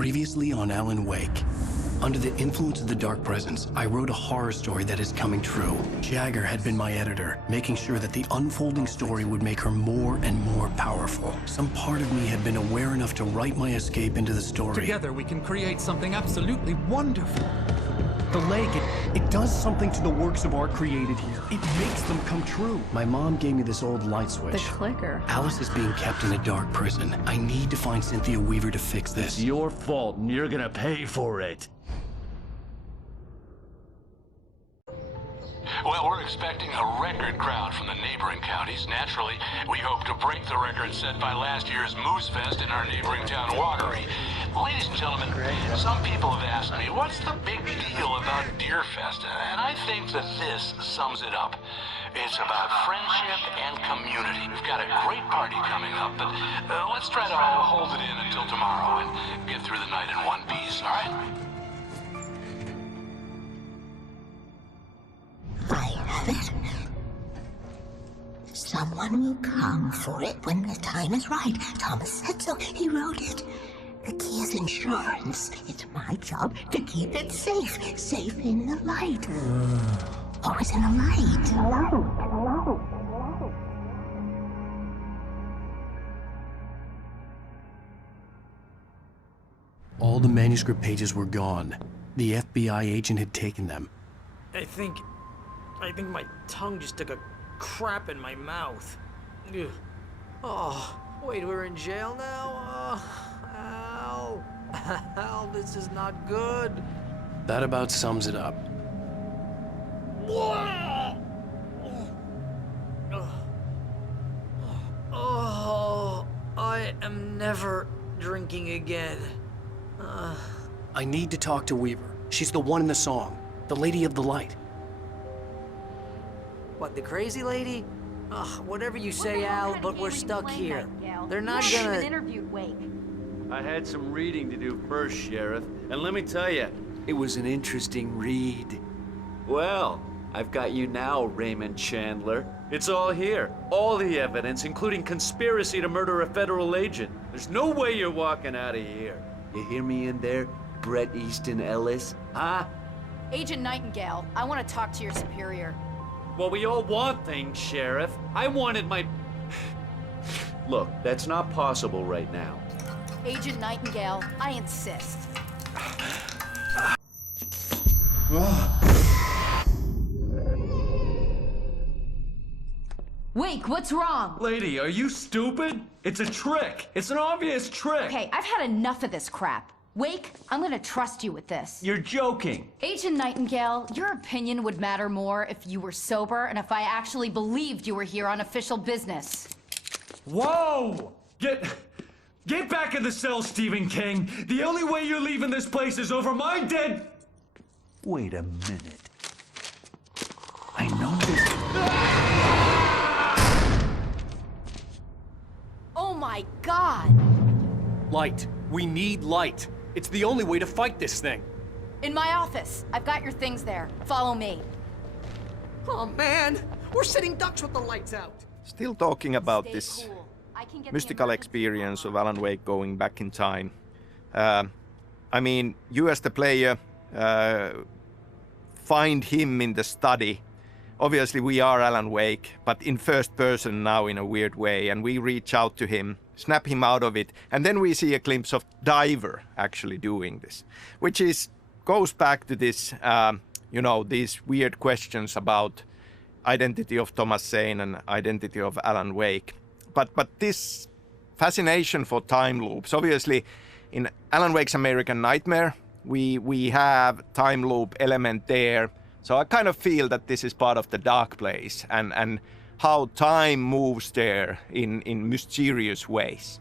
Previously on Alan Wake. Under the influence of the Dark Presence, I wrote a horror story that is coming true. Jagger had been my editor, making sure that the unfolding story would make her more and more powerful. Some part of me had been aware enough to write my escape into the story. Together we can create something absolutely wonderful. The lake, it does something to the works of art created here. It makes them come true. My mom gave me this old light switch. The clicker. Alice is being kept in a dark prison. I need to find Cynthia Weaver to fix this. It's your fault, and you're gonna pay for it. Well, we're expecting a record crowd from the neighboring counties. Naturally, we hope to break the record set by last year's Moose Fest in our neighboring town, Watery. Ladies and gentlemen, some people have asked me, what's the big deal about Deer Fest? And I think that this sums it up. It's about friendship and community. We've got a great party coming up, but let's try to hold it in until tomorrow and get through the night in one piece, all right? I have it. Someone will come for it when the time is right. Thomas said so. He wrote it. The key is insurance. It's my job to keep it safe. Safe in the light. Always in the light. All the manuscript pages were gone. The FBI agent had taken them. I think my tongue just took a crap in my mouth. Ugh. Oh, wait, we're in jail now? Al. Al, this is not good. That about sums it up. Oh, I am never drinking again. I need to talk to Weaver. She's the one in the song. The Lady of the Light. What, the crazy lady? Ugh, whatever you say, Al, but we're stuck here. They're not gonna... interviewed Wake. I had some reading to do first, Sheriff, and let me tell you, it was an interesting read. Well, I've got you now, Raymond Chandler. It's all here. All the evidence, including conspiracy to murder a federal agent. There's no way you're walking out of here. You hear me in there, Bret Easton Ellis? Huh? Agent Nightingale, I want to talk to your superior. Well, we all want things, Sheriff. I wanted my... Look, that's not possible right now. Agent Nightingale, I insist. Wake, what's wrong? Lady, are you stupid? It's a trick. It's an obvious trick. Okay, I've had enough of this crap. Wake, I'm gonna trust you with this. You're joking. Agent Nightingale, your opinion would matter more if you were sober and if I actually believed you were here on official business. Whoa! Get back in the cell, Stephen King. The only way you're leaving this place is over my dead... Wait a minute. I know this... Oh my God! Light. We need light. It's the only way to fight this thing. In my office. I've got your things there. Follow me. Oh man, we're sitting ducks with the lights out. Still talking about Stay this cool. I can get the mystical emergency experience phone of Alan Wake going back in time. I mean, you as the player find him in the study. Obviously, we are Alan Wake, but in first person now in a weird way, and we reach out to him, snap him out of it, and then we see a glimpse of Diver actually doing this, which goes back to this, these weird questions about identity of Thomas Zane and identity of Alan Wake. But this fascination for time loops, obviously, in Alan Wake's American Nightmare, we have time loop element there. So I kind of feel that this is part of the dark place and how time moves there in mysterious ways.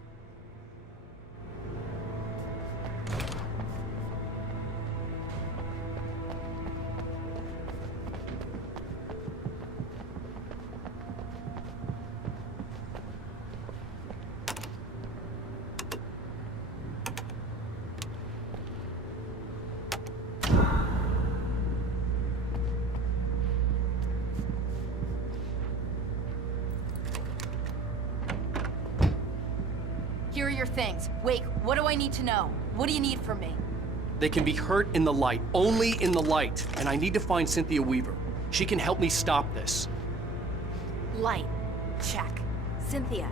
Here are your things. Wake, what do I need to know? What do you need from me? They can be hurt in the light, only in the light. And I need to find Cynthia Weaver. She can help me stop this. Light. Check. Cynthia.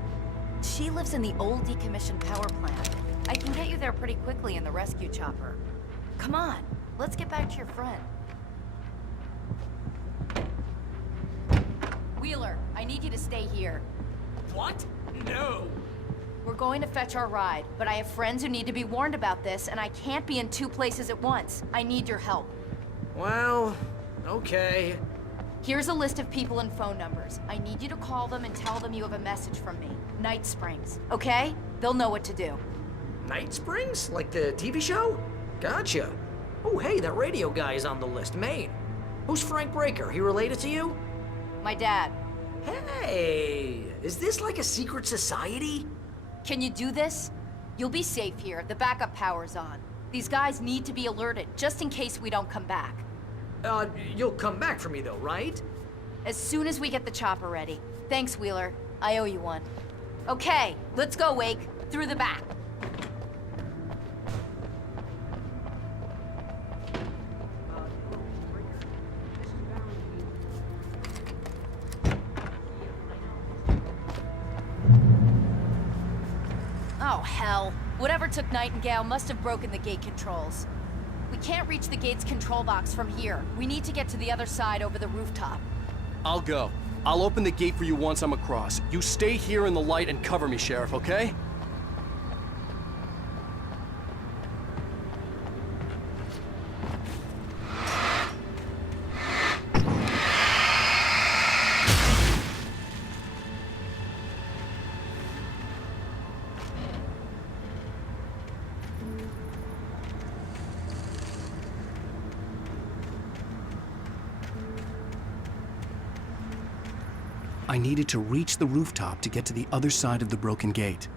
She lives in the old decommissioned power plant. I can get you there pretty quickly in the rescue chopper. Come on, let's get back to your friend. Wheeler, I need you to stay here. What? No. We're going to fetch our ride, but I have friends who need to be warned about this, and I can't be in 2 places at once. I need your help. Well, okay. Here's a list of people and phone numbers. I need you to call them and tell them you have a message from me. Night Springs, okay? They'll know what to do. Night Springs? Like the TV show? Gotcha. Oh, hey, that radio guy is on the list, Maine. Who's Frank Breaker? He related to you? My dad. Hey, is this like a secret society? Can you do this? You'll be safe here. The backup power's on. These guys need to be alerted, just in case we don't come back. You'll come back for me though, right? As soon as we get the chopper ready. Thanks, Wheeler. I owe you one. Okay, let's go, Wake. Through the back. Oh, hell. Whatever took Nightingale must have broken the gate controls. We can't reach the gate's control box from here. We need to get to the other side over the rooftop. I'll go. I'll open the gate for you once I'm across. You stay here in the light and cover me, Sheriff, okay? I needed to reach the rooftop to get to the other side of the broken gate.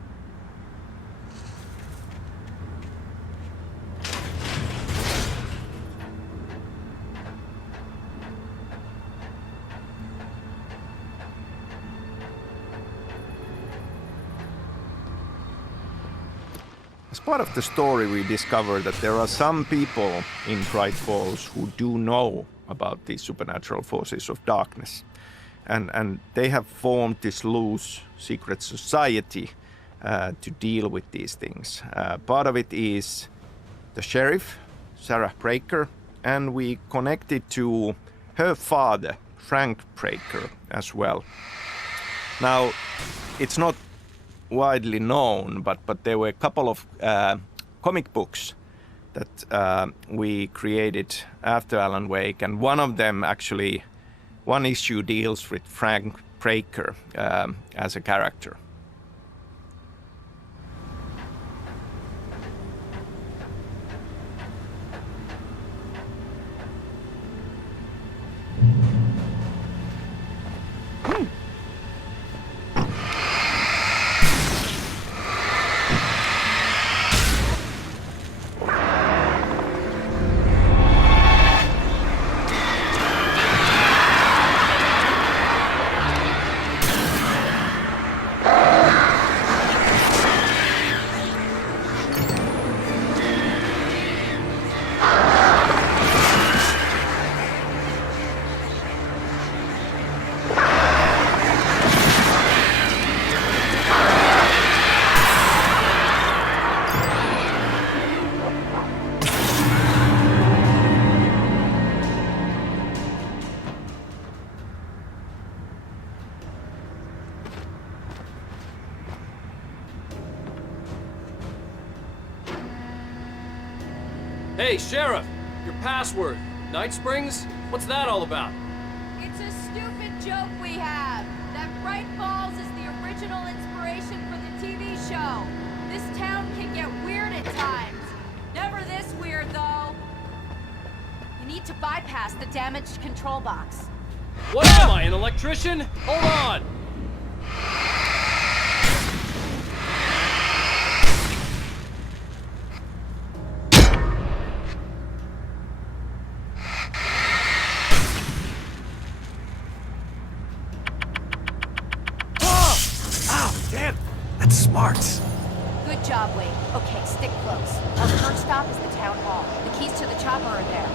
As part of the story, we discover that there are some people in Bright Falls who do know about these supernatural forces of darkness. And they have formed this loose secret society to deal with these things. Part of it is the sheriff, Sarah Breaker, and we connected to her father, Frank Breaker, as well. Now, it's not widely known, but there were a couple of comic books that we created after Alan Wake, and one of them actually, one issue deals with Frank Breaker as a character. Hey, Sheriff! Your password. Night Springs? What's that all about? It's a stupid joke we have. That Bright Falls is the original inspiration for the TV show. This town can get weird at times. Never this weird, though. You need to bypass the damaged control box. What am I, an electrician? Hold on! That's smart. Good Good job, Wade. Okay, stick close. Our first stop is the town hall. The keys to the chopper are there.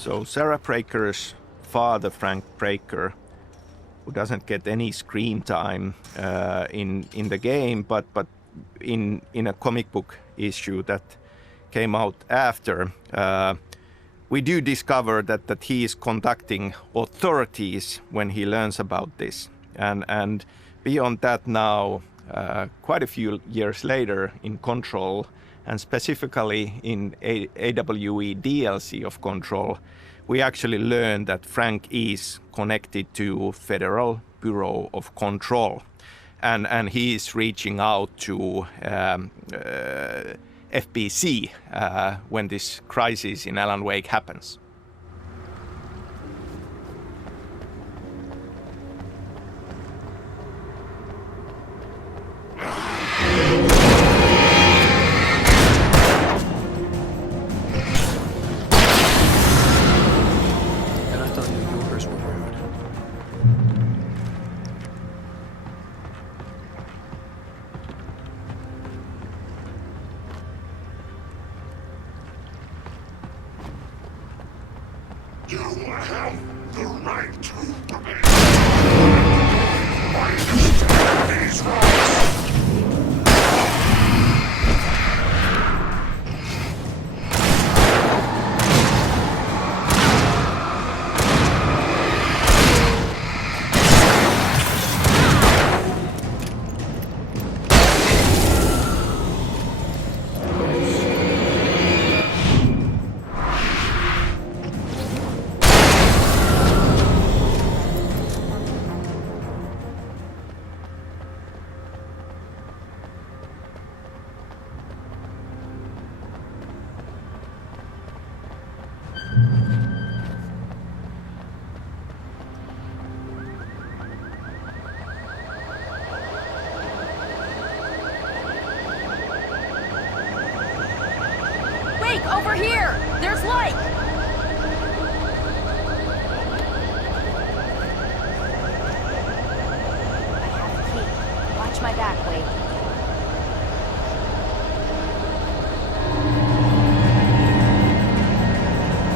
So Sarah Breaker's father, Frank Breaker, who doesn't get any screen time in the game, but in a comic book issue that came out after, we do discover that he is contacting authorities when he learns about this. And beyond that now, quite a few years later in Control, and specifically in AWE DLC of Control, we actually learn that Frank is connected to Federal Bureau of Control. And he is reaching out to FBC when this crisis in Alan Wake happens. Over here! There's light! I have the key. Watch my back, Wade.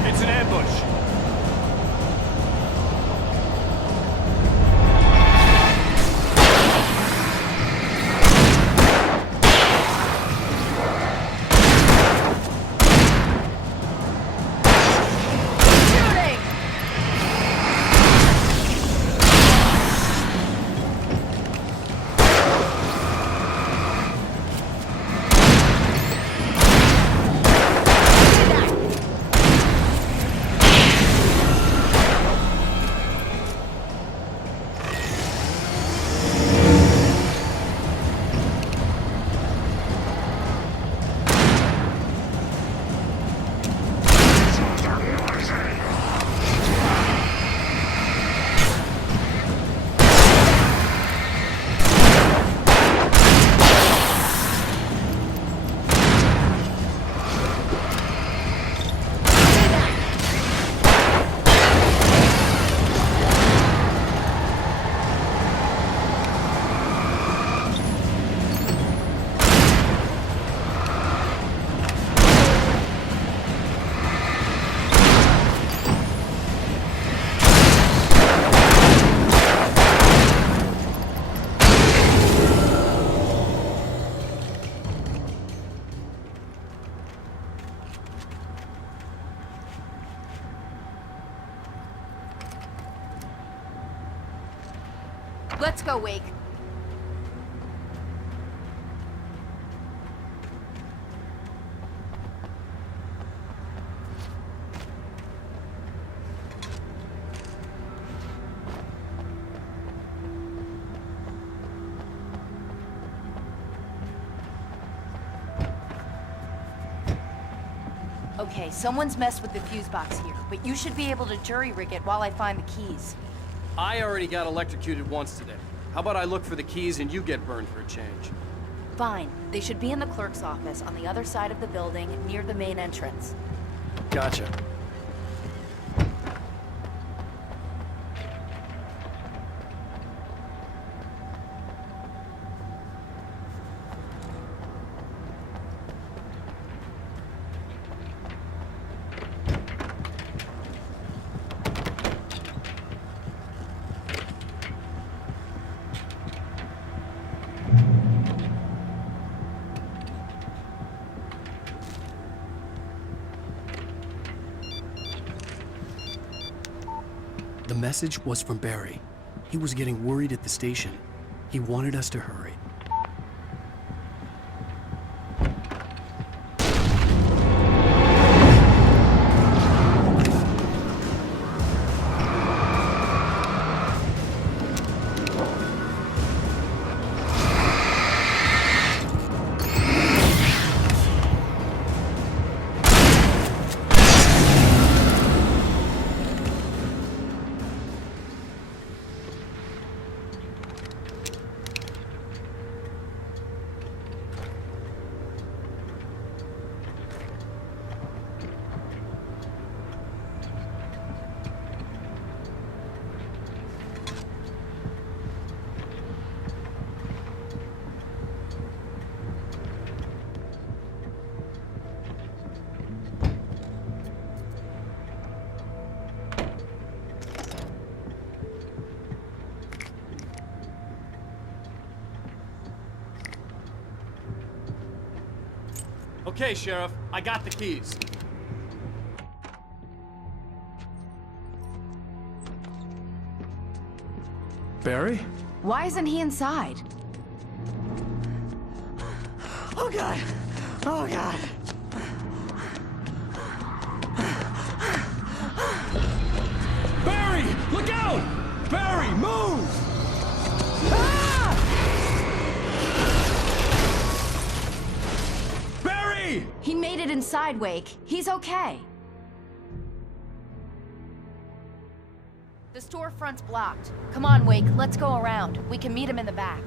It's an ambush. Let's go, Wake. Okay, someone's messed with the fuse box here, but you should be able to jury-rig it while I find the keys. I already got electrocuted once today. How about I look for the keys and you get burned for a change? Fine. They should be in the clerk's office on the other side of the building, near the main entrance. Gotcha. The message was from Barry. He was getting worried at the station. He wanted us to hurry. Okay, Sheriff, I got the keys. Barry? Why isn't he inside? Oh God! Oh God! Barry! Look out! Barry, move! Barry! He made it inside, Wake. He's okay. The storefront's blocked. Come on, Wake, let's go around. We can meet him in the back.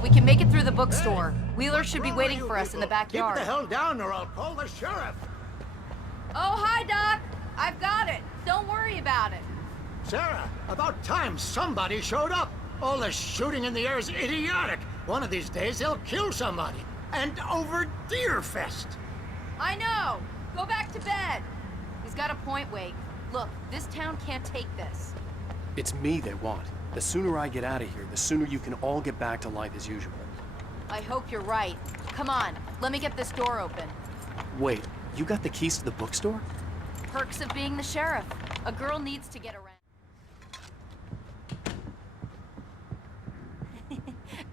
We can make it through the bookstore. Wheeler should be waiting for us in the backyard. Keep the hell down or I'll call the sheriff. Oh, hi, Doc. I've got it. Don't worry about it. Sarah, about time somebody showed up. All the shooting in the air is idiotic. One of these days they'll kill somebody. And over Deerfest. I know. Go back to bed. He's got a point, Wake. Look, this town can't take this. It's me they want. The sooner I get out of here, the sooner you can all get back to life as usual. I hope you're right. Come on, let me get this door open. Wait, you got the keys to the bookstore? Perks of being the sheriff. A girl needs to get around.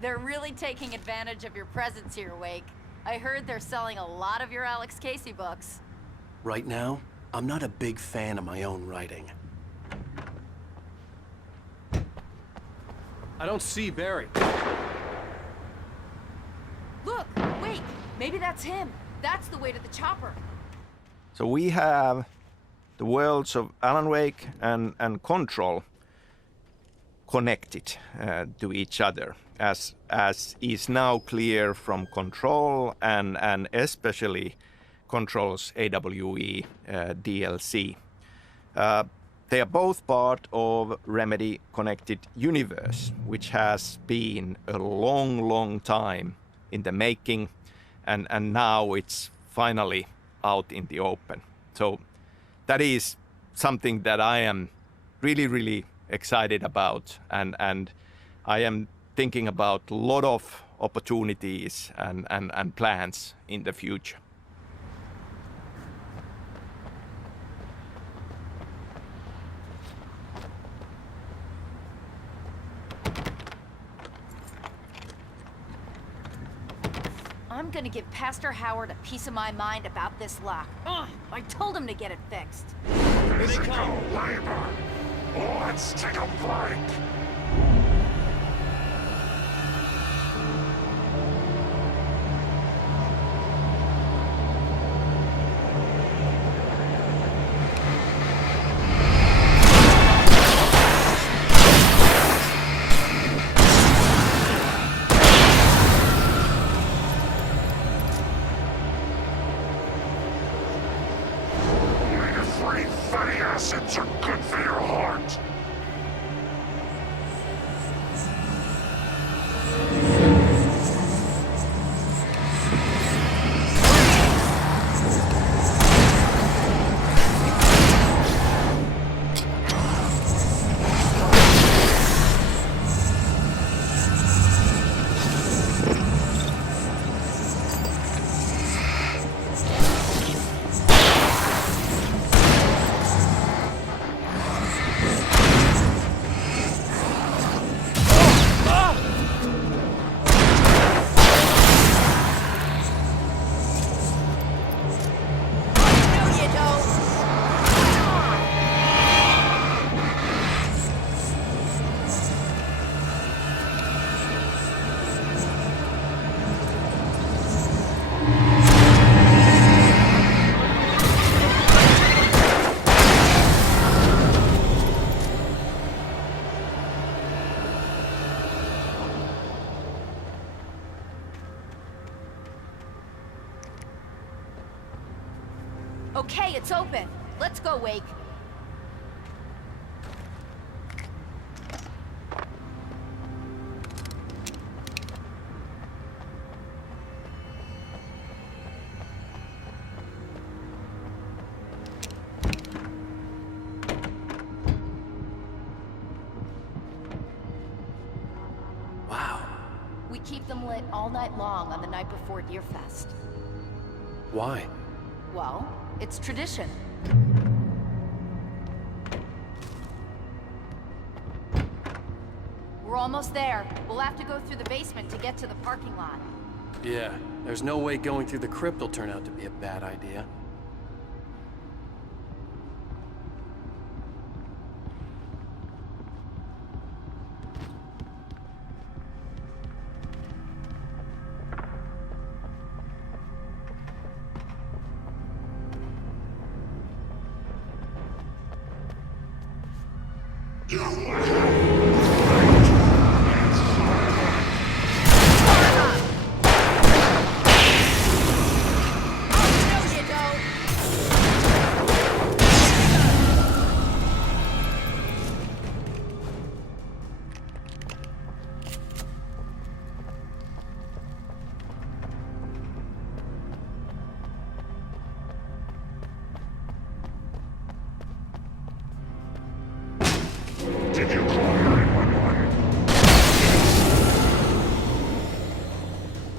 They're really taking advantage of your presence here, Wake. I heard they're selling a lot of your Alex Casey books. Right now, I'm not a big fan of my own writing. I don't see Barry. Look, Wake, maybe that's him. That's the way to the chopper. So we have the worlds of Alan Wake and Control connected to each other, as is now clear from Control and especially Control's AWE DLC. They are both part of Remedy Connected Universe, which has been a long time in the making, and now it's finally out in the open. So that is something that I am really excited about, and I am thinking about a lot of opportunities and plans in the future. I'm gonna give Pastor Howard a piece of my mind about this lock. Ugh, I told him to get it fixed. Physical labor. Let's take a break. Omega-3 fatty acids are good for your heart. Okay, it's open. Let's go, Wake. Wow. We keep them lit all night long on the night before Deerfest. Why? Well, it's tradition. We're almost there. We'll have to go through the basement to get to the parking lot. Yeah, there's no way going through the crypt will turn out to be a bad idea. Did you call 911?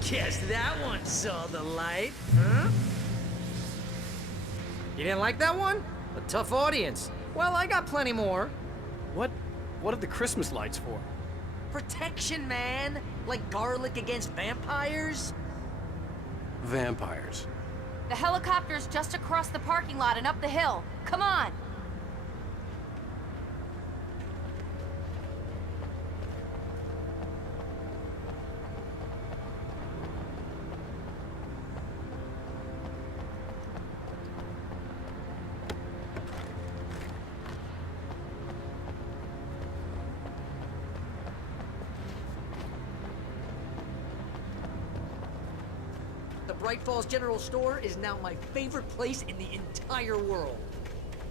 Guess that one saw the light, huh? You didn't like that one? A tough audience. Well, I got plenty more. What are the Christmas lights for? Protection, man. Like garlic against vampires. Vampires. The helicopter's just across the parking lot and up the hill. Come on! Bright Falls General Store is now my favorite place in the entire world.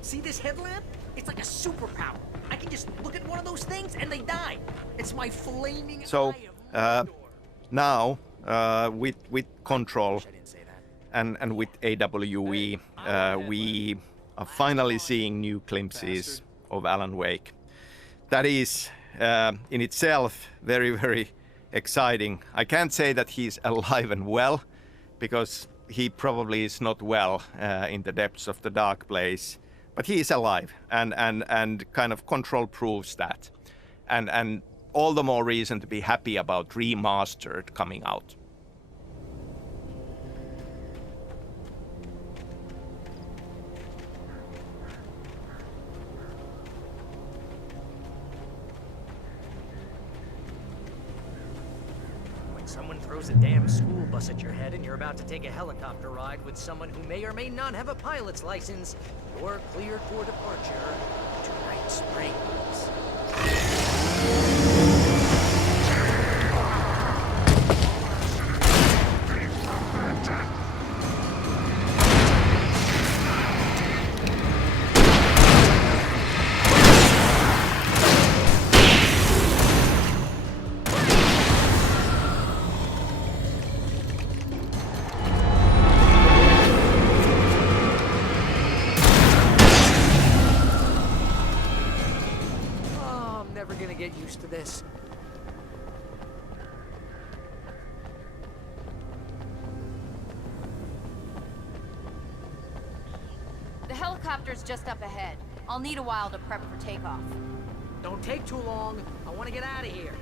See this headlamp? It's like a superpower. I can just look at one of those things and they die. It's my flaming So, eye of Mordor. now, with Control and with AWE, we are finally seeing new glimpses of Alan Wake. That is, in itself, very, very exciting. I can't say that he's alive and well, because he probably is not well in the depths of the dark place. But he is alive, and kind of Control proves that. And all the more reason to be happy about Remastered coming out. Someone throws a damn school bus at your head and you're about to take a helicopter ride with someone who may or may not have a pilot's license, you're cleared for departure to Night Springs. Get used to this. The helicopter's just up ahead. I'll need a while to prep for takeoff. Don't take too long. I want to get out of here.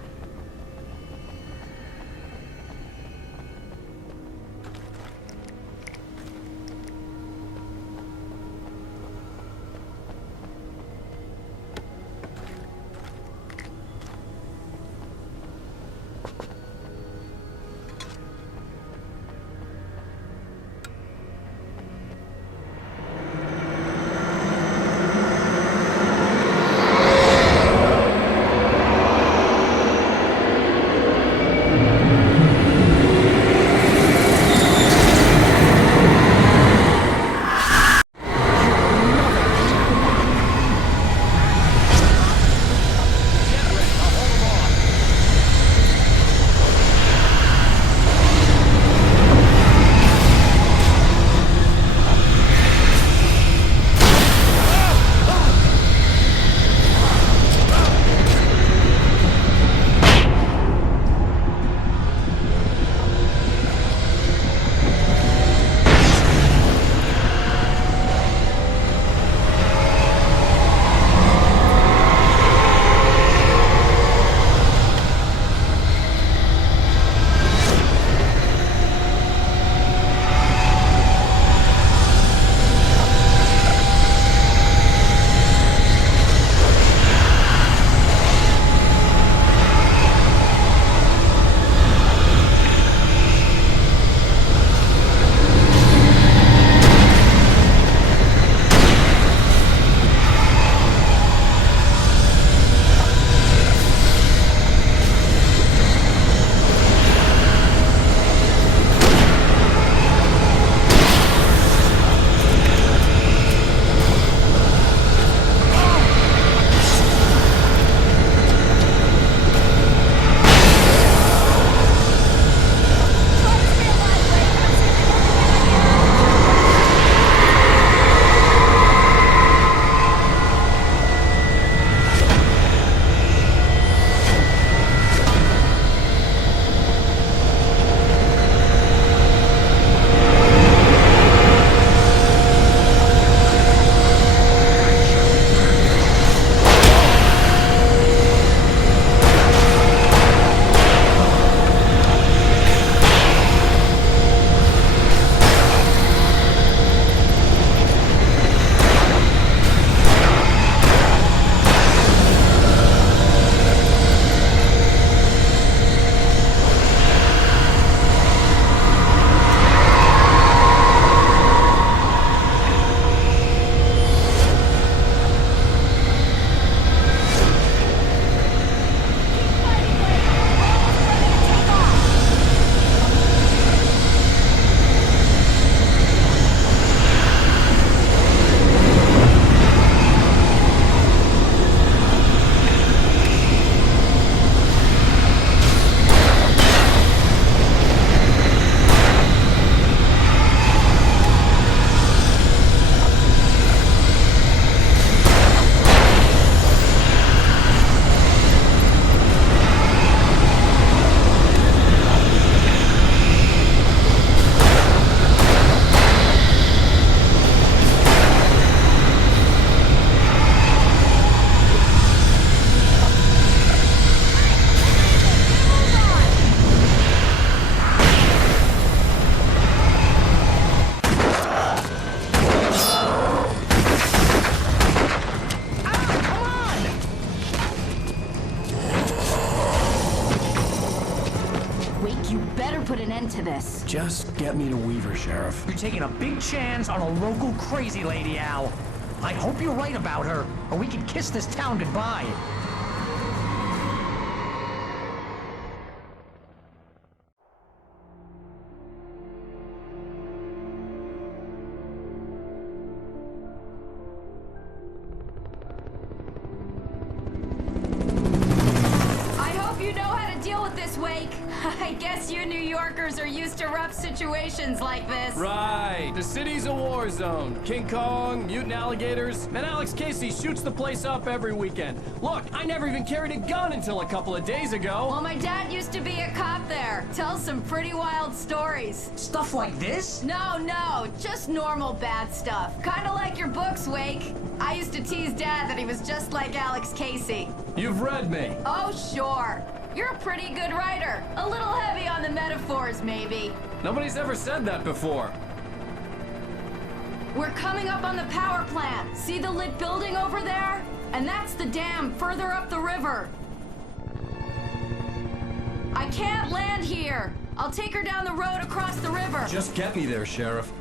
Just get me to Weaver, Sheriff. You're taking a big chance on a local crazy lady, Al. I hope you're right about her, or we can kiss this town goodbye. I guess you New Yorkers are used to rough situations like this. Right. The city's a war zone. King Kong, mutant alligators, and Alex Casey shoots the place up every weekend. Look, I never even carried a gun until a couple of days ago. Well, my dad used to be a cop there. Tells some pretty wild stories. Stuff like this? No, just normal bad stuff. Kinda like your books, Wake. I used to tease Dad that he was just like Alex Casey. You've read me. Oh, sure. You're a pretty good writer. A little heavy on the metaphors, maybe. Nobody's ever said that before. We're coming up on the power plant. See the lit building over there? And that's the dam further up the river. I can't land here. I'll take her down the road across the river. Just get me there, Sheriff.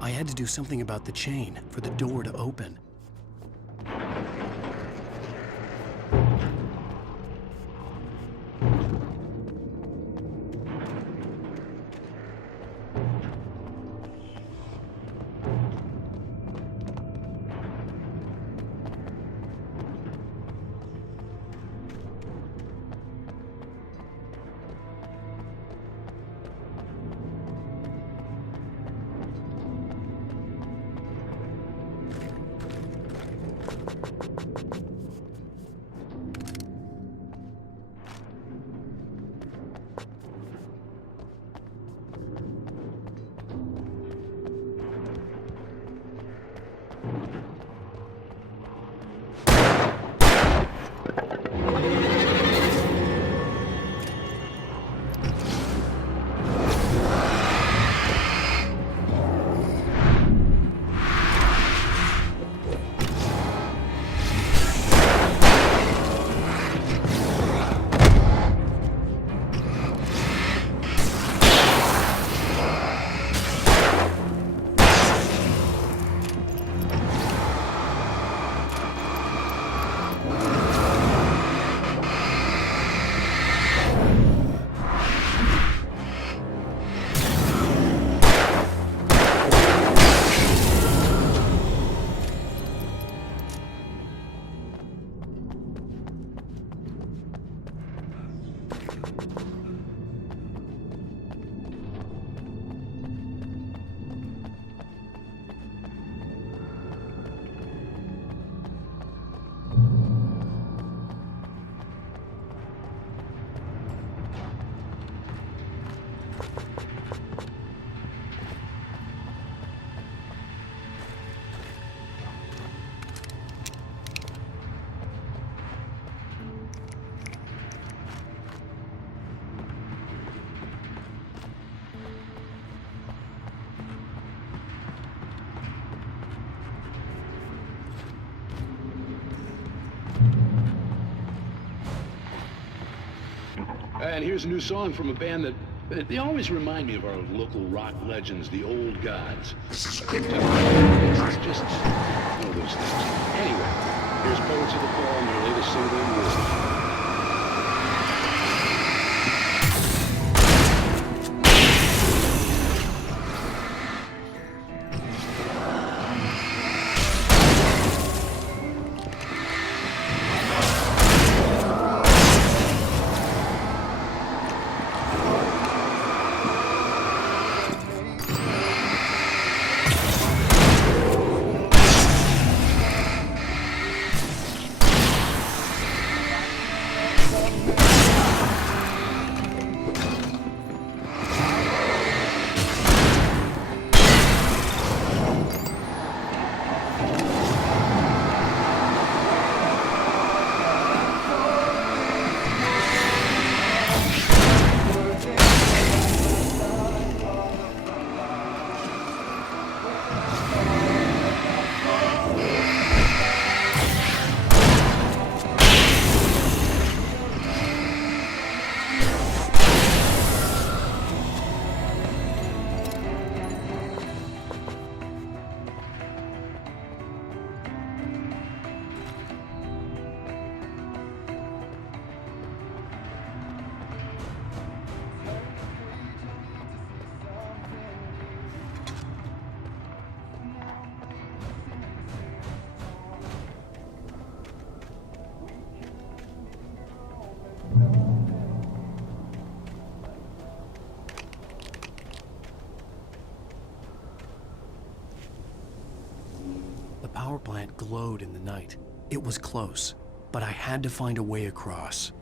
I had to do something about the chain for the door to open. and here's a new song from a band that they always remind me of our local rock legends, the Old Gods. It's just one of those things. Anyway, here's Poets of the Fall and their latest single, War. The power plant glowed in the night. It was close, but I had to find a way across.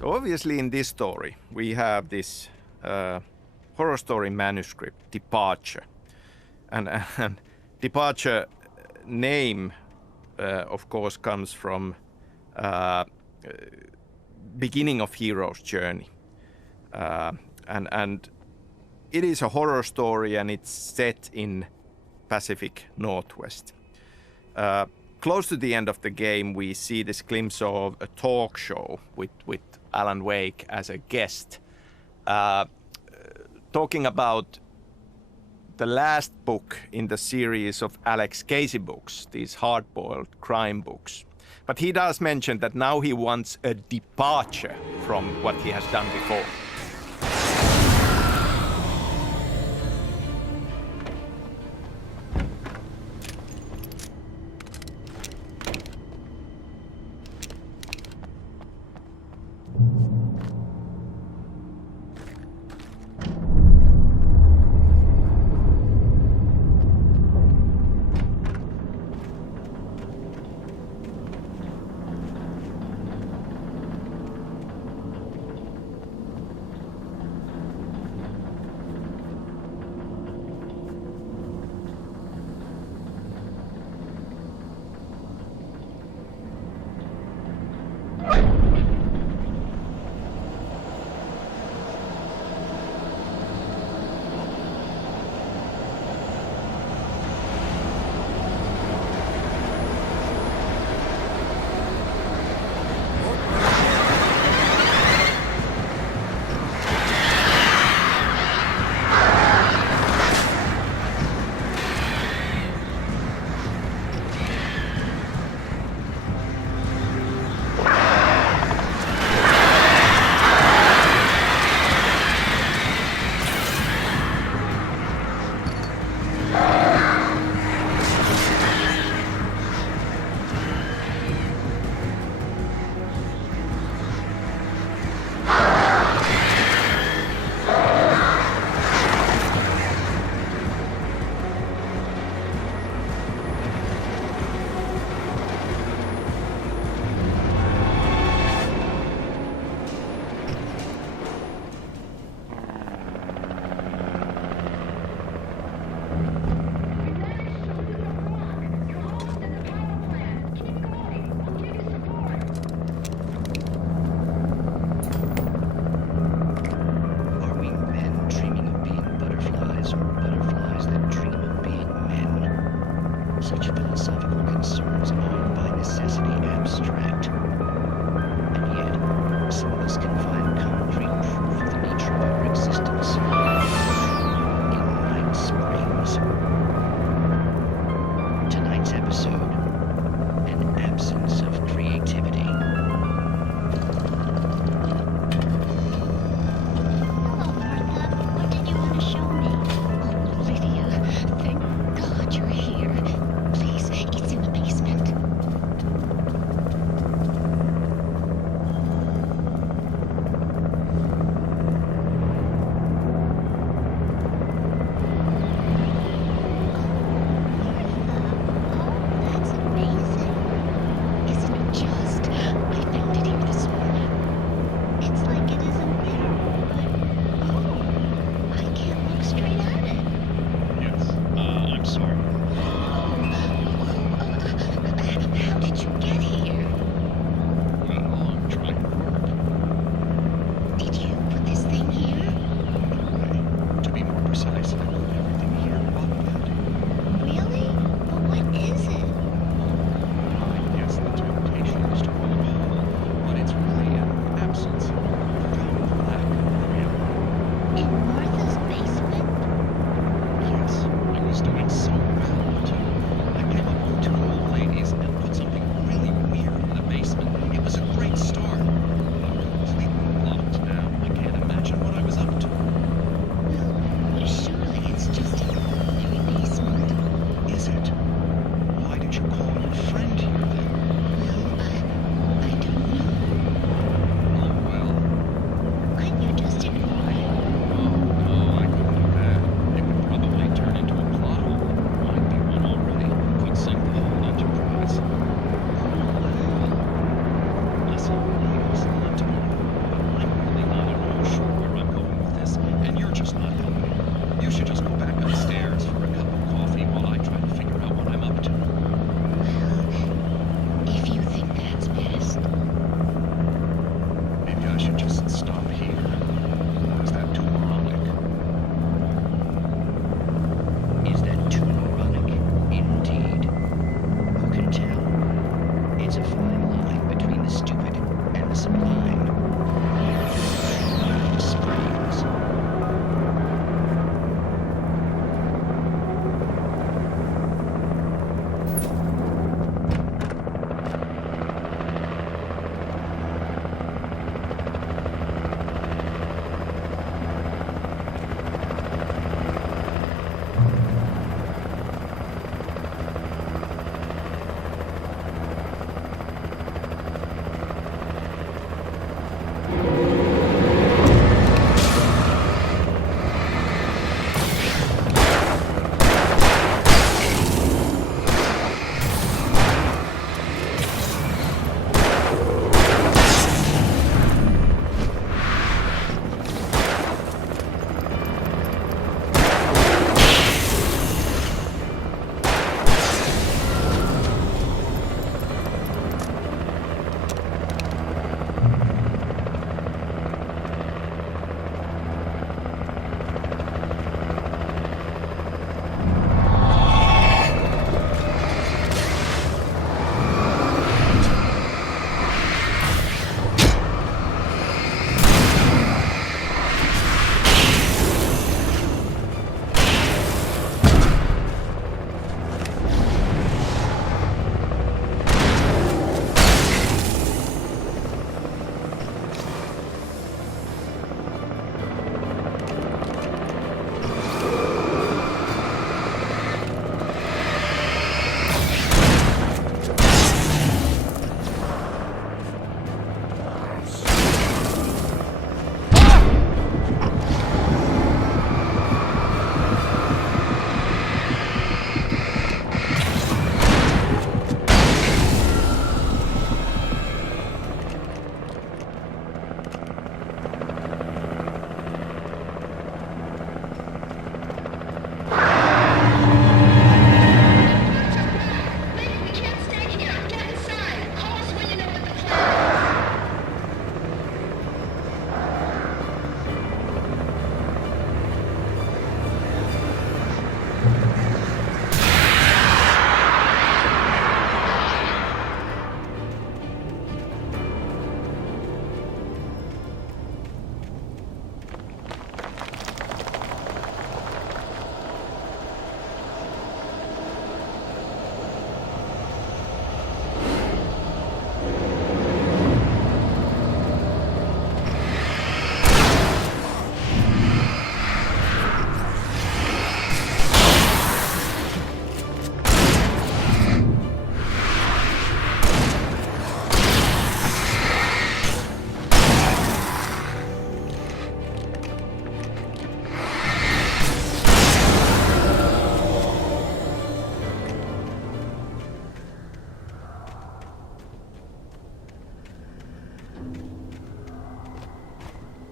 So obviously in this story, we have this horror story manuscript, Departure. And Departure name, of course, comes from beginning of hero's journey. And it is a horror story, and it's set in Pacific Northwest. Close to the end of the game, we see this glimpse of a talk show with Alan Wake as a guest, talking about the last book in the series of Alex Casey books, these hard-boiled crime books. But he does mention that now he wants a departure from what he has done before.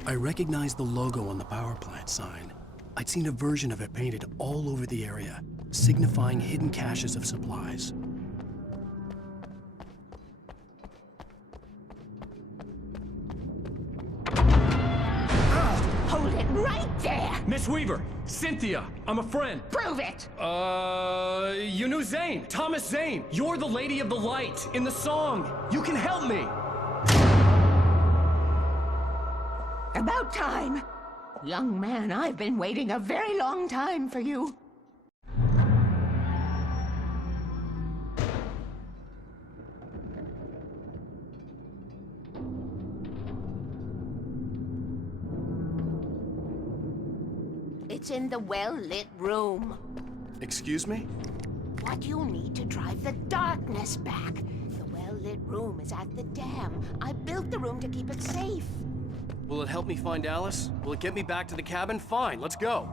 I recognized the logo on the power plant sign. I'd seen a version of it painted all over the area, signifying hidden caches of supplies. Hold it right there! Miss Weaver! Cynthia! I'm a friend! Prove it! You knew Zane! Thomas Zane! You're the Lady of the Light in the song! You can help me! About time! Young man, I've been waiting a very long time for you. It's in the well-lit room. Excuse me? What you need to drive the darkness back. The well-lit room is at the dam. I built the room to keep it safe. Will it help me find Alice? Will it get me back to the cabin? Fine, let's go.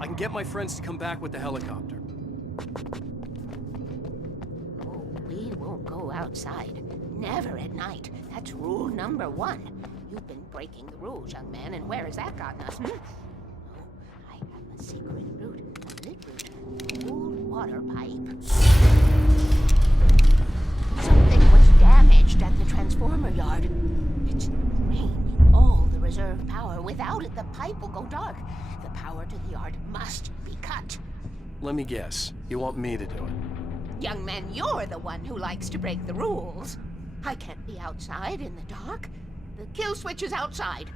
I can get my friends to come back with the helicopter. Oh, we won't go outside. Never at night. That's rule number 1. You've been breaking the rules, young man, and where has that gotten us, Oh, I have a secret route. A lit route. Old water pipe. Something was damaged at the transformer yard. It's drained all the reserve power. Without it, the pipe will go dark. The power to the yard must be cut. Let me guess. You want me to do it? Young man, you're the one who likes to break the rules. I can't be outside in the dark. The kill switch is outside.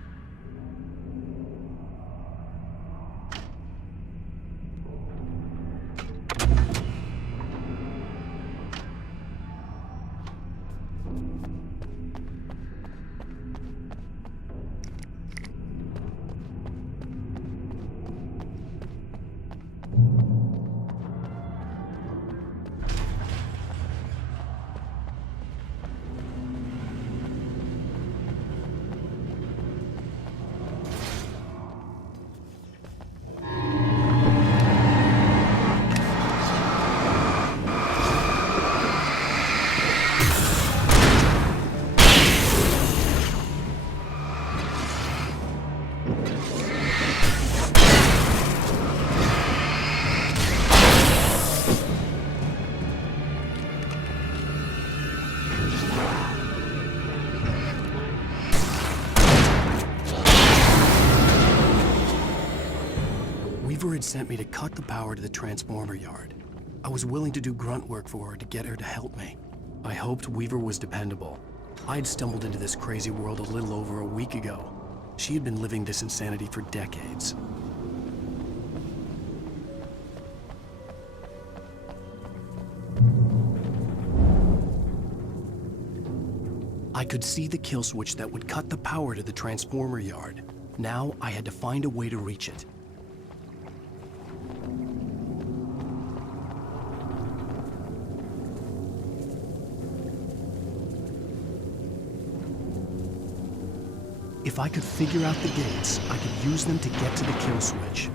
Weaver had sent me to cut the power to the transformer yard. I was willing to do grunt work for her to get her to help me. I hoped Weaver was dependable. I'd stumbled into this crazy world a little over a week ago. She had been living this insanity for decades. I could see the kill switch that would cut the power to the transformer yard. Now I had to find a way to reach it. If I could figure out the gates, I could use them to get to the kill switch.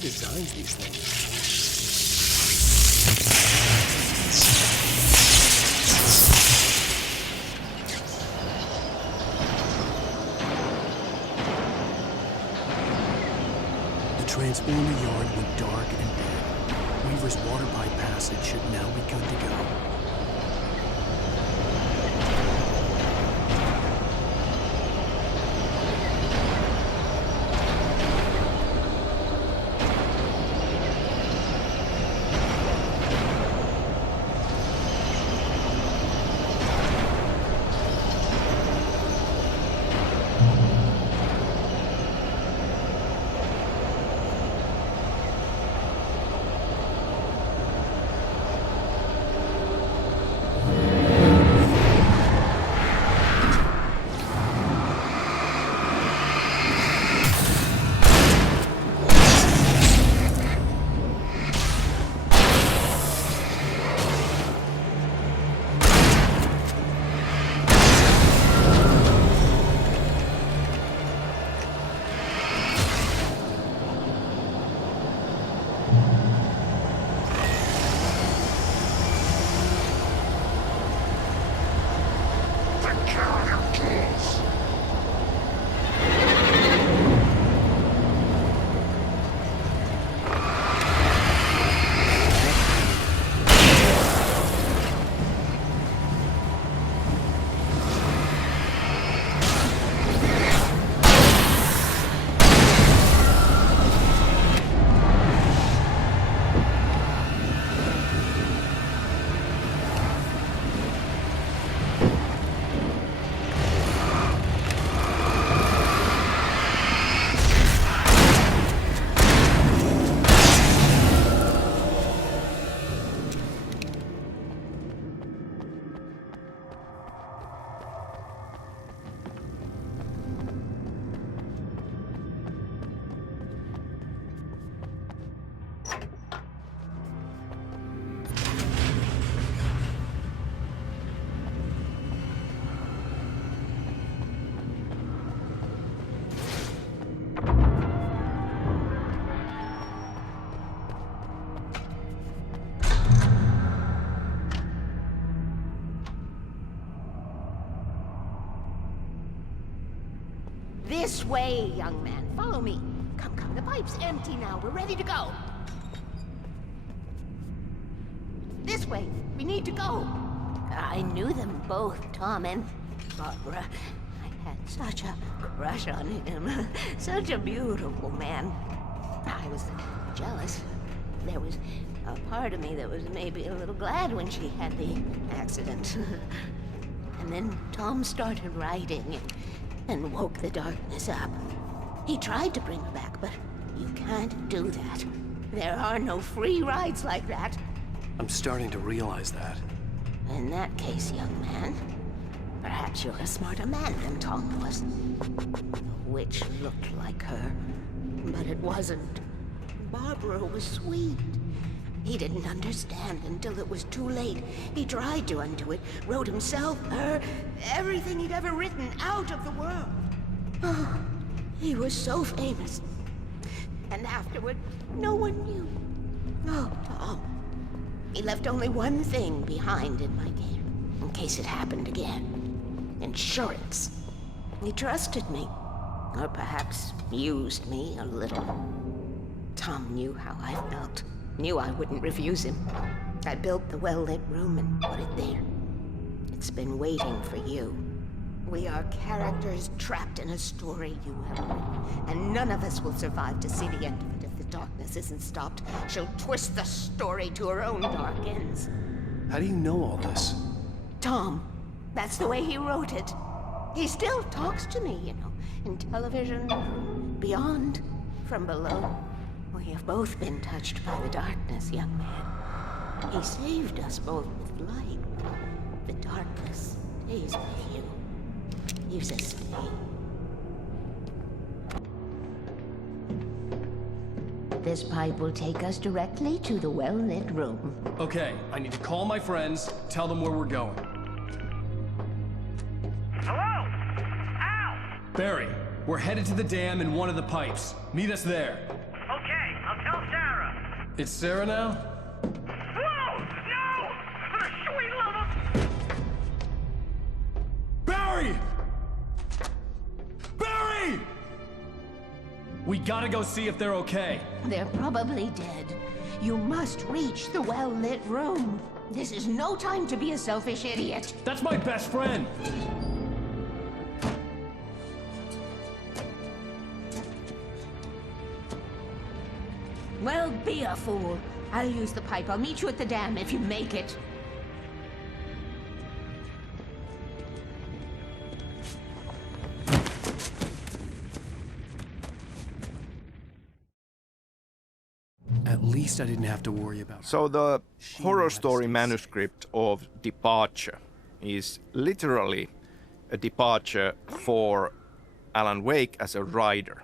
Designs these things. The transformer yard went dark and dead. Weaver's water pipe passage should now be good to go. This way, young man. Follow me. Come, come. The pipe's empty now. We're ready to go. This way. We need to go. I knew them both, Tom and Barbara. I had such a crush on him. Such a beautiful man. I was jealous. There was a part of me that was maybe a little glad when she had the accident. And then Tom started writing and woke the darkness up. He tried to bring her back, but you can't do that. There are no free rides like that. I'm starting to realize that. In that case, young man, perhaps you're a smarter man than Tom was. The witch looked like her, but it wasn't. Barbara was sweet. He didn't understand until it was too late. He tried to undo it, wrote himself, her, everything he'd ever written out of the world. Oh, he was so famous. And afterward, no one knew. Oh, Tom. He left only one thing behind in my game, in case it happened again. Insurance. He trusted me. Or perhaps used me a little. Tom knew how I felt. Knew I wouldn't refuse him. I built the well-lit room and put it there. It's been waiting for you. We are characters trapped in a story you have written, and none of us will survive to see the end of it if the darkness isn't stopped. She'll twist the story to her own dark ends. How do you know all this? Tom, that's the way he wrote it. He still talks to me, you know, in television, beyond, from below. We have both been touched by the darkness, young man. He saved us both with light. The darkness stays with you. Leaves us me. This pipe will take us directly to the well-lit room. Okay, I need to call my friends, tell them where we're going. Hello? Al! Barry, we're headed to the dam in one of the pipes. Meet us there. Okay, I'll tell Sarah. It's Sarah now? Whoa! No! For the sweet love of... Barry! Barry! We gotta go see if they're okay. They're probably dead. You must reach the well-lit room. This is no time to be a selfish idiot. That's my best friend. Well, be a fool. I'll use the pipe. I'll meet you at the dam if you make it. At least I didn't have to worry about. So the horror story manuscript of Departure is literally a departure for Alan Wake as a writer.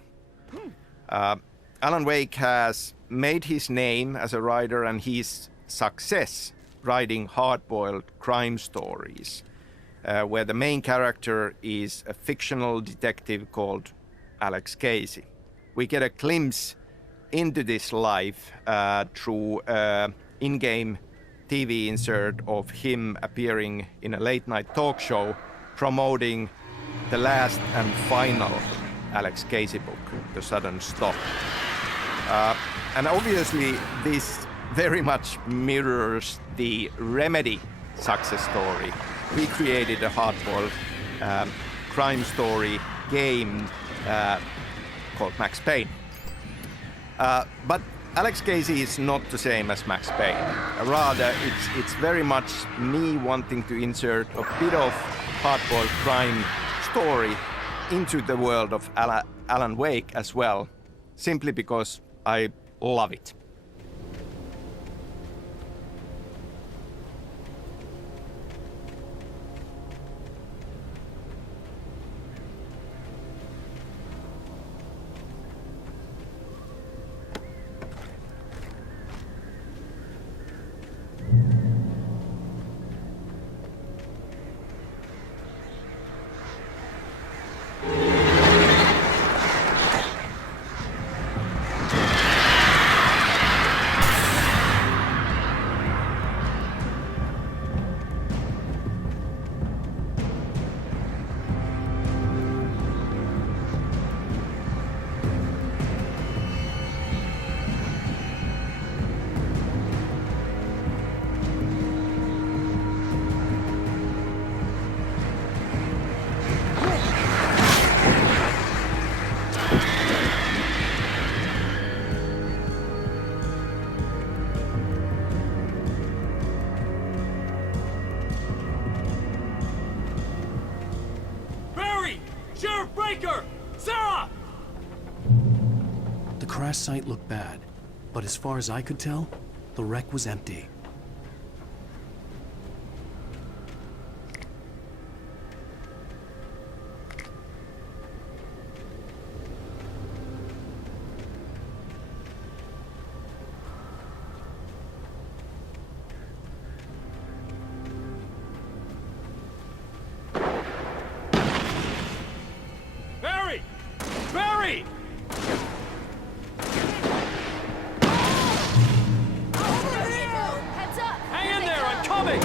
Alan Wake has made his name as a writer and his success writing hard-boiled crime stories, where the main character is a fictional detective called Alex Casey. We get a glimpse into this life through an in-game TV insert of him appearing in a late-night talk show promoting the last and final Alex Casey book, The Sudden Stop. And obviously this very much mirrors the Remedy success story. We created a hard-boiled crime story game called Max Payne. But Alex Casey is not the same as Max Payne. Rather, it's very much me wanting to insert a bit of hard-boiled crime story into the world of Alan Wake as well, simply because I love it. Surf breaker! Sarah! The crash site looked bad, but as far as I could tell, the wreck was empty. Barry! Barry! Heads up! Hang in there, I'm coming!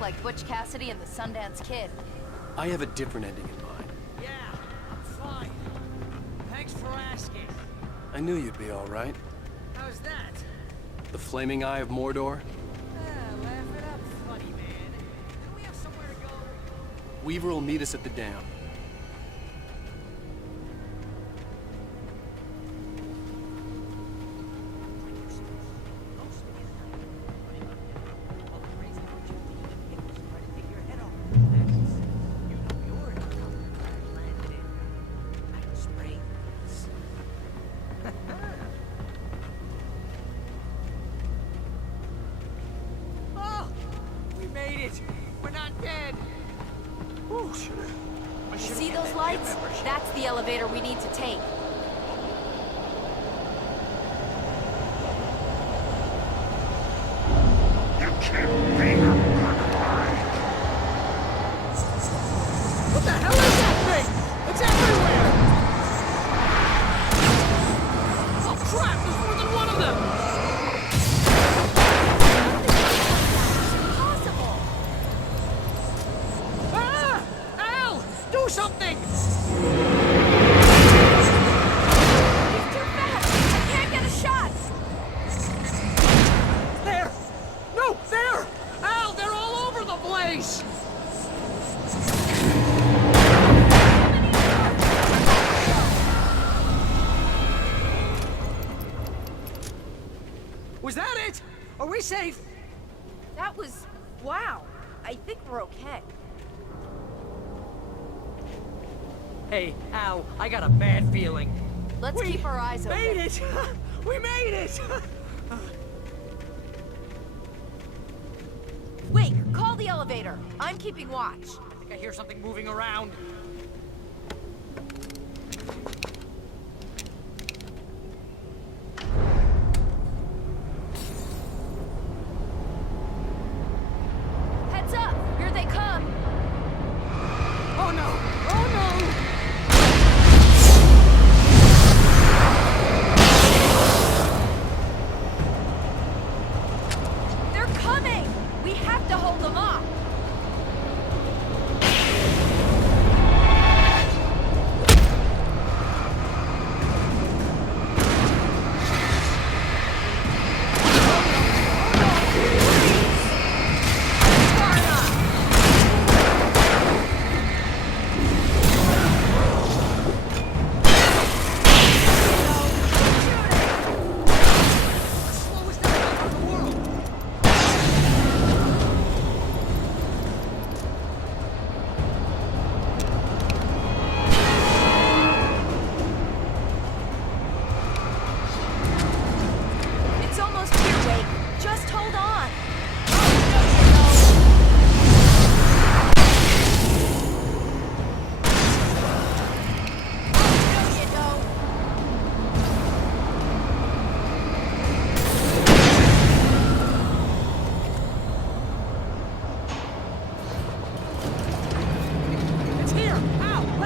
Like Butch Cassidy and the Sundance Kid. I have a different ending in mind. Yeah, I'm fine. Thanks for asking. I knew you'd be all right. How's that? The flaming eye of Mordor? Laugh it up, funny man. Don't we have somewhere to go? Weaver will meet us at the dam. See those lights? That's the elevator we need to take. You can't be a black. What the hell is that thing? It's everywhere! Oh crap, there's more than one of them! Impossible! Ah! Al! Do something! He's too fast! I can't get a shot! There! No, there! Al, they're all over the place! Was that it? Are we safe? That was... wow. I think we're okay. Hey, Al, I got a bad feeling. Let's keep our eyes open. Made it! We made it! Wait, call the elevator. I'm keeping watch. I think I hear something moving around. Heads up! Here they come! Oh no! Oh no! They're coming! We have to hold them off!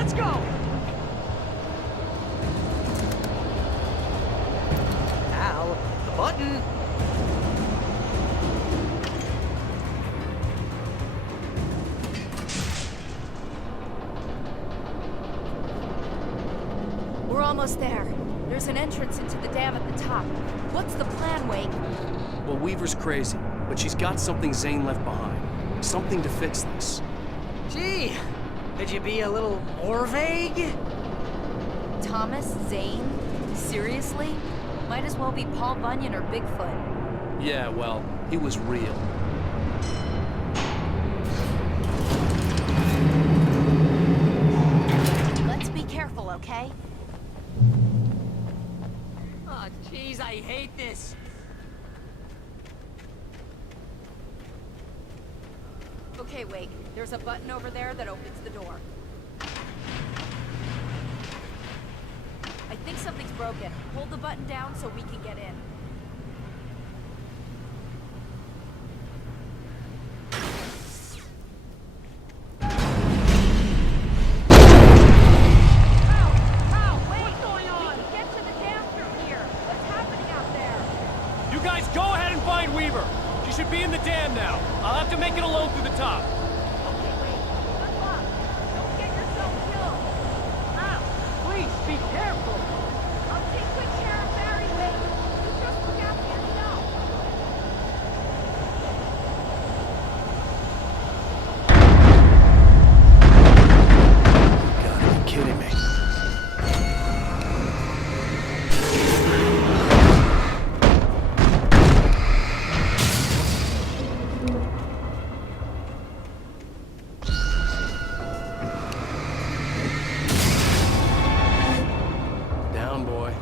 Let's go! Al, the button! We're almost there. There's an entrance into the dam at the top. What's the plan, Wake? Well, Weaver's crazy, but she's got something Zane left behind. Something to fix this. Gee, could you be a little more vague? Thomas? Zane? Seriously? Might as well be Paul Bunyan or Bigfoot. Yeah, well, he was real. Let's be careful, okay? Oh, jeez, I hate this. Okay, Wake. There's a button over there that opens the door. I think something's broken. Hold the button down so we can get in. You guys go ahead and find Weaver. She should be in the dam now. I'll have to make it alone through the top. Okay, Wake. Good luck. Don't get yourself killed. Al, please, be careful! I'll take good care of Barry, Wake. You just look after yourself. You gotta be kidding me. Down, boy.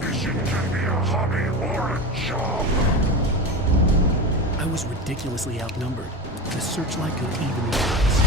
Mission can be a hobby or a job. I was ridiculously outnumbered. The searchlight could even the odds.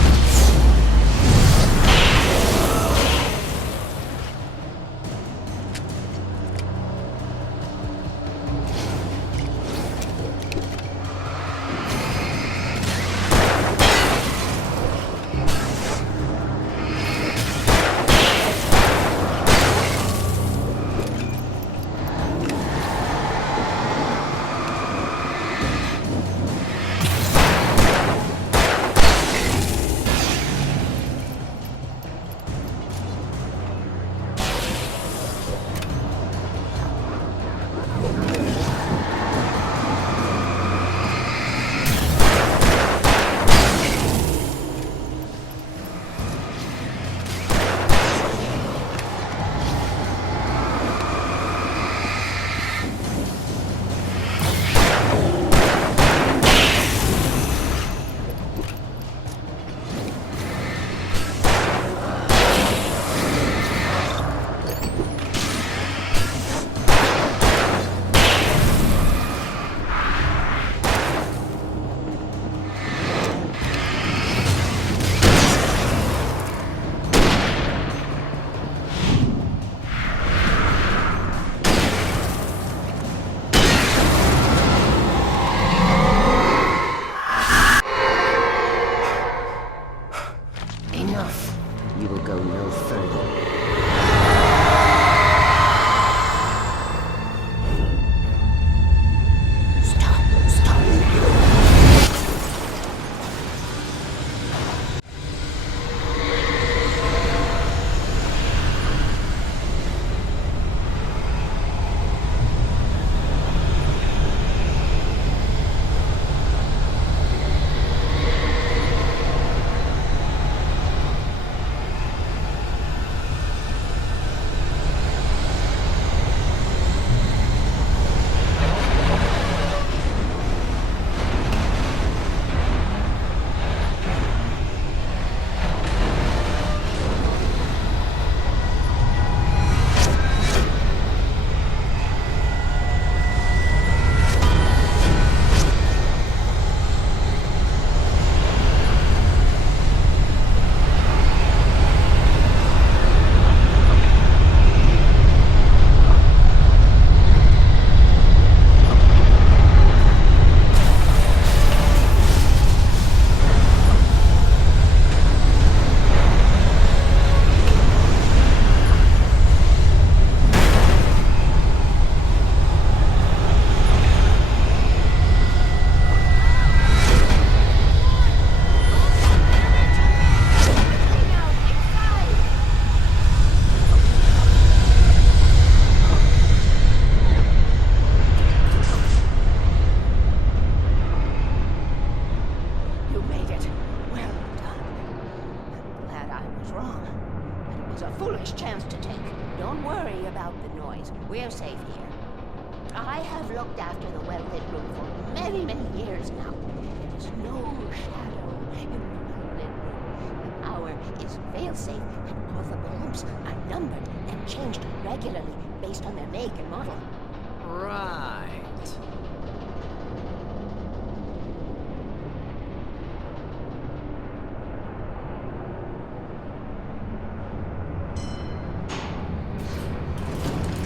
Alice. We're safe here. I have looked after the well-lit room for many, many years now. There's no shadow in the well-lit room. The hour is fail-safe, and all the bulbs are numbered and changed regularly based on their make and model. Right.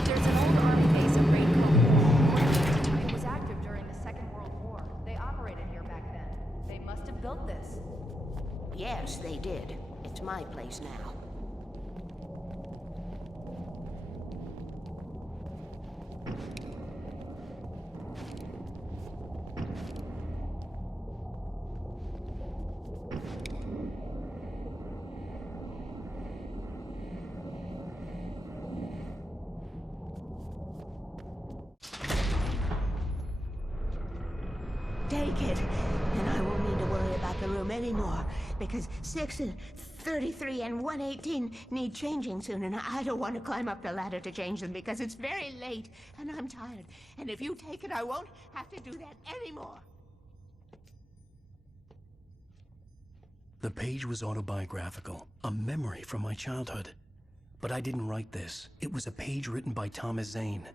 There's an old army base at brink. It was active during the Second World War. They operated here back then. They must have built this. Yes, they did. It's my place now. Take it, and I won't need to worry about the room anymore, because 6 and 33 and 118 need changing soon, and I don't want to climb up the ladder to change them because it's very late, and I'm tired. And if you take it, I won't have to do that anymore. The page was autobiographical, a memory from my childhood. But I didn't write this. It was a page written by Thomas Zane.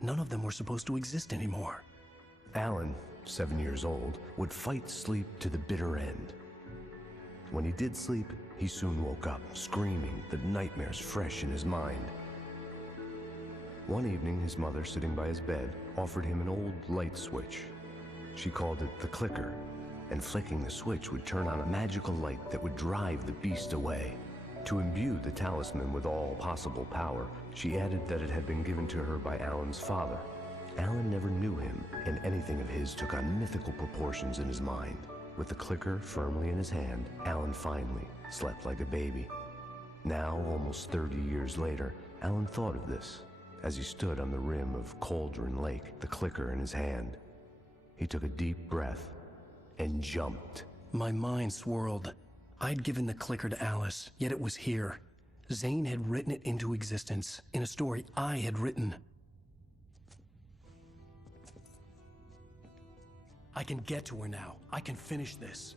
None of them were supposed to exist anymore. Alan, 7 years old, would fight sleep to the bitter end. When he did sleep, he soon woke up, screaming, the nightmares fresh in his mind. One evening, his mother, sitting by his bed, offered him an old light switch. She called it the clicker, and flicking the switch would turn on a magical light that would drive the beast away. To imbue the talisman with all possible power, she added that it had been given to her by Alan's father. Alan never knew him, and anything of his took on mythical proportions in his mind. With the clicker firmly in his hand, Alan finally slept like a baby. Now, almost 30 years later, Alan thought of this as he stood on the rim of Cauldron Lake, the clicker in his hand. He took a deep breath and jumped. My mind swirled. I'd given the clicker to Alice, yet it was here. Zane had written it into existence, in a story I had written. I can get to her now. I can finish this.